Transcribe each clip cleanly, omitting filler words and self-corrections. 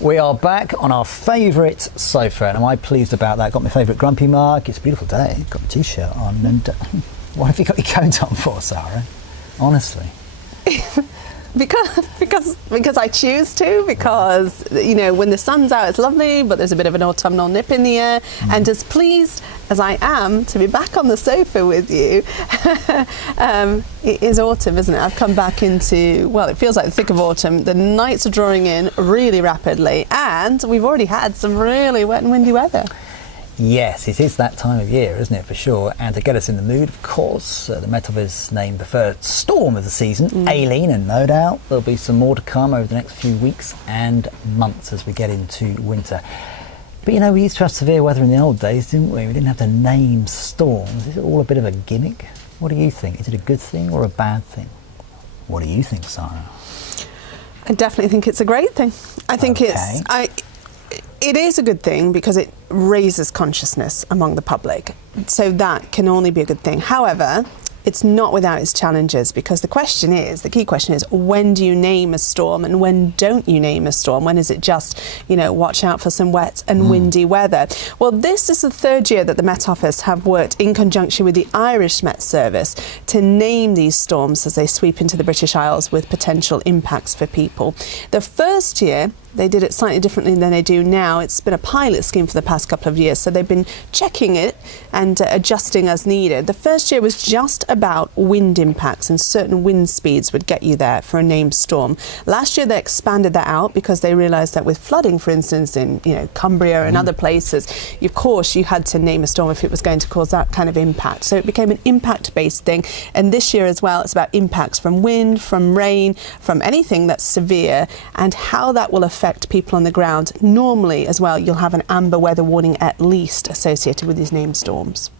We are back on our favourite sofa, and am I pleased about that? Got my favourite grumpy mug. It's a beautiful day. Got my t-shirt on, and what have you got your coat on for, Sarah? Honestly. Because I choose to, because, you know, when the sun's out it's lovely, but there's a bit of an autumnal nip in the air, and as pleased as I am to be back on the sofa with you, it is autumn, isn't it? I've come back into, well, it feels like the thick of autumn. The nights are drawing in really rapidly, and we've already had some really wet and windy weather. Yes, it is that time of year, isn't it, for sure? And to get us in the mood, of course, the Met Office named the first storm of the season, Aileen, and no doubt there'll be some more to come over the next few weeks and months as we get into winter. But, you know, we used to have severe weather in the old days, didn't we? We didn't have to name storms. Is it all a bit of a gimmick? What do you think? Is it a good thing or a bad thing? What do you think, Sarah? I definitely think it's a great thing. I think it is a good thing because it raises consciousness among the public. So that can only be a good thing. However, it's not without its challenges, because the key question is, when do you name a storm and when don't you name a storm? When is it just, you know, watch out for some wet and windy weather? Well, this is the third year that the Met Office have worked in conjunction with the Irish Met Service to name these storms as they sweep into the British Isles with potential impacts for people. The first year, they did it slightly differently than they do now. It's been a pilot scheme for the past couple of years, so they've been checking it and adjusting as needed. The first year was just about wind impacts, and certain wind speeds would get you there for a named storm. Last year they expanded that out because they realised that with flooding, for instance, in Cumbria and other places, of course you had to name a storm if it was going to cause that kind of impact. So it became an impact-based thing, and this year as well it's about impacts from wind, from rain, from anything that's severe, and how that will affect people on the ground. Normally as well you'll have an amber weather warning at least associated with these named storms.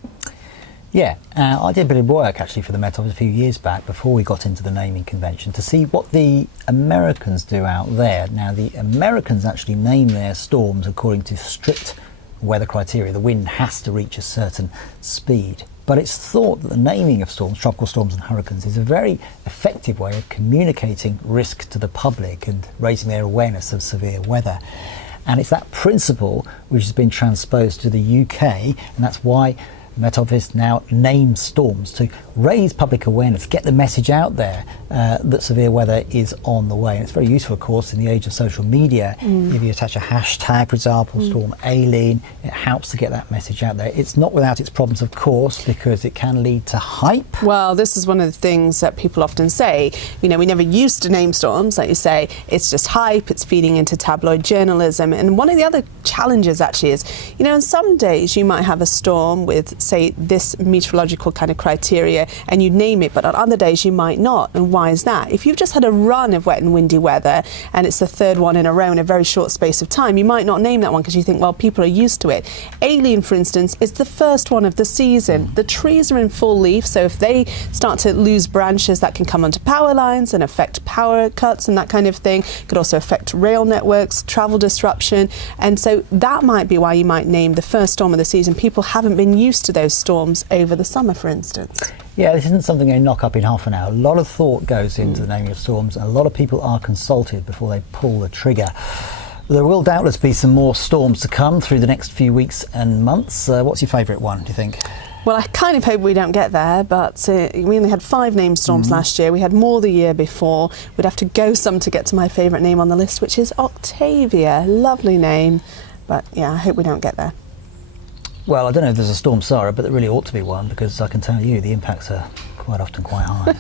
Yeah, I did a bit of work actually for the Met Office a few years back before we got into the naming convention to see what the Americans do out there. Now, the Americans actually name their storms according to strict weather criteria. The wind has to reach a certain speed. But it's thought that the naming of storms, tropical storms and hurricanes, is a very effective way of communicating risk to the public and raising their awareness of severe weather. And it's that principle which has been transposed to the UK, and that's why the Met Office now names storms to raise public awareness, get the message out there that severe weather is on the way. And it's very useful, of course, in the age of social media. If you attach a hashtag, for example, Storm Aileen, it helps to get that message out there. It's not without its problems, of course, because it can lead to hype. Well, this is one of the things that people often say. You know, we never used to name storms, like you say. It's just hype, it's feeding into tabloid journalism. And one of the other challenges actually is, you know, on some days you might have a storm with, say, this meteorological kind of criteria, and you name it, but on other days you might not. And why is that? If you've just had a run of wet and windy weather and it's the third one in a row in a very short space of time, you might not name that one because you think, well, people are used to it. Aileen, for instance, is the first one of the season. The trees are in full leaf, so if they start to lose branches, that can come onto power lines and affect power cuts and that kind of thing. It could also affect rail networks, travel disruption, and so that might be why you might name the first storm of the season. People haven't been used to those storms over the summer, for instance. Yeah, this isn't something you knock up in half an hour. A lot of thought goes into the naming of storms, and a lot of people are consulted before they pull the trigger. There will doubtless be some more storms to come through the next few weeks and months. What's your favourite one, do you think? Well, I kind of hope we don't get there, but we only had 5 named storms last year. We had more the year before. We'd have to go some to get to my favourite name on the list, which is Octavia. Lovely name, but yeah, I hope we don't get there. Well, I don't know if there's a storm, Sarah, but there really ought to be one, because I can tell you the impacts are quite often quite high.